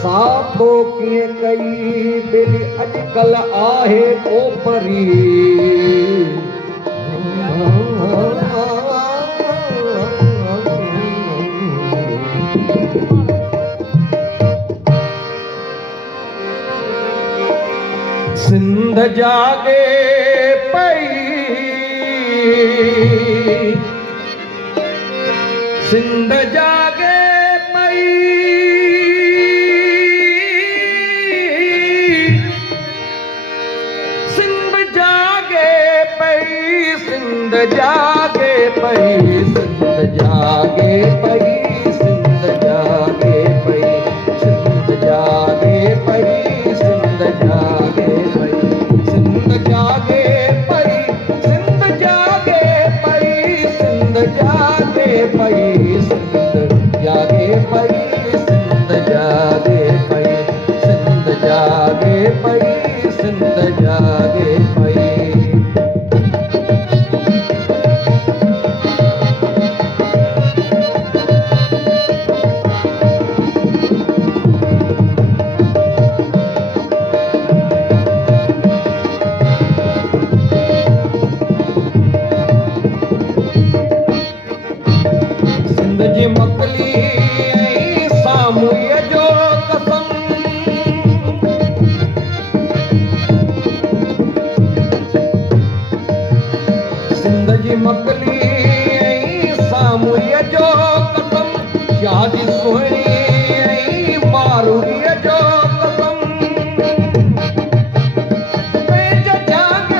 साथो कीअं कई दिलि अॼुकल्ह आहे को परी सिंध जागे पई सिंध जागे पई सिंध जागे पई सिंध जागे पई सिंध जागे पई सिंध जागे पई सिंध जागे पई सिंध जागे पई सिंध जागे पई सिंध जागे पई सिंध जागे पई सिंध जागे पई सिंध जागे पई सिंध जागे पई सिंध जागे पई मकली सामुय जो कसम सिंध जी मकली सामुय जो कसम शादी सुहिणी मारूरीअ जो कसम पंहिंज जाग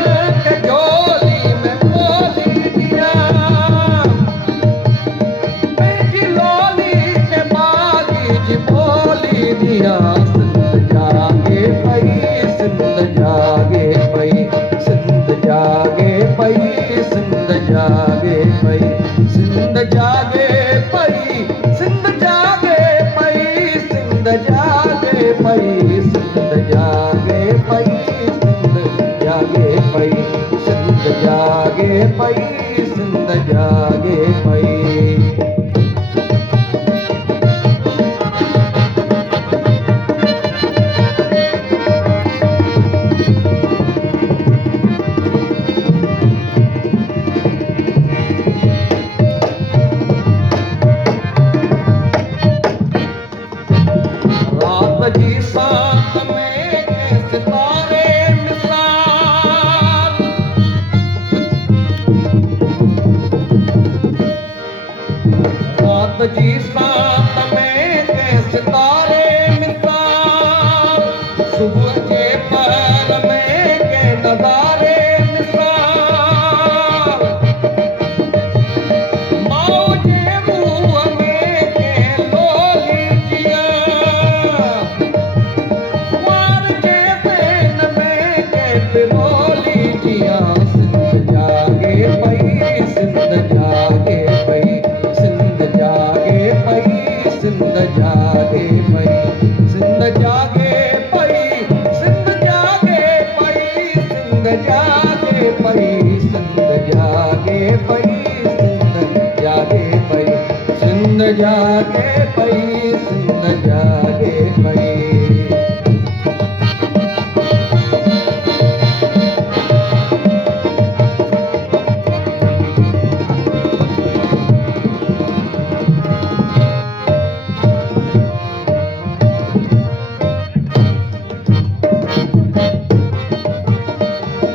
के झोली में मोली दिया सिंध जागे पई सिंध जागे पई सिंध जागे पई सिंध जागे पई सिंध जागे पई सिंध जागे पई सिंध जागे पई सिंध जागे पई सिंध जागे पई सिंध जागे पई सिंध जागे पई जी साथ में सितारे मिसाल रात जी साथ में सितारे मिसाल सुबह के पहर में के नजारे मिसाल माओ के मुंह में के लोली जिया बोली जिया सिंध जागे पई सिंध जागे पई सिंध जागे पई सिंध जागे पई सिंध जागे पई सिंध जागे पई सिंध जागे पई सिंध जागे पई सिंध जागे पई सिंध जागे पई सिंध जागे पई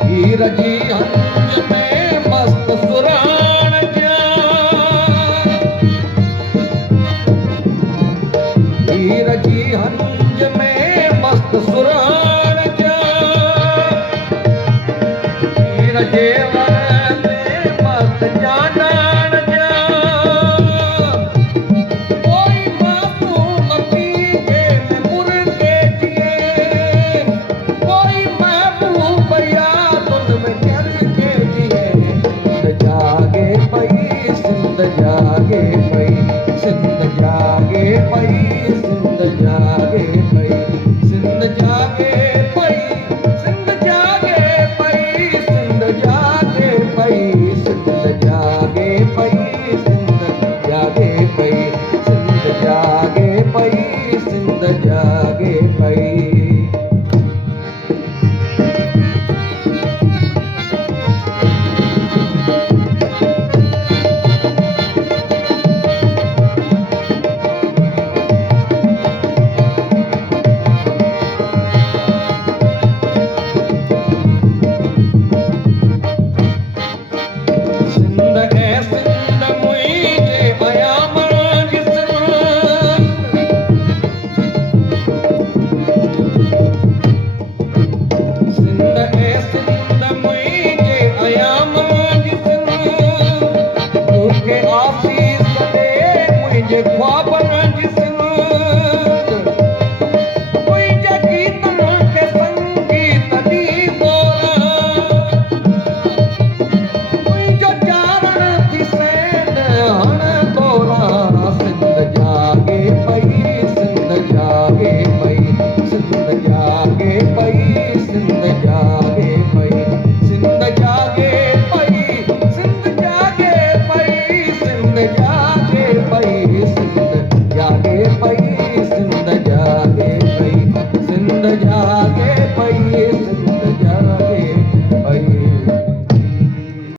हीर जी हंज में मस्त सुराण जा अयाम जिसन सिंध ऐं सिंध मुंहिंजे अयाम जिसन तोखे आसीस ॾे मुंहिंजे ख्वाब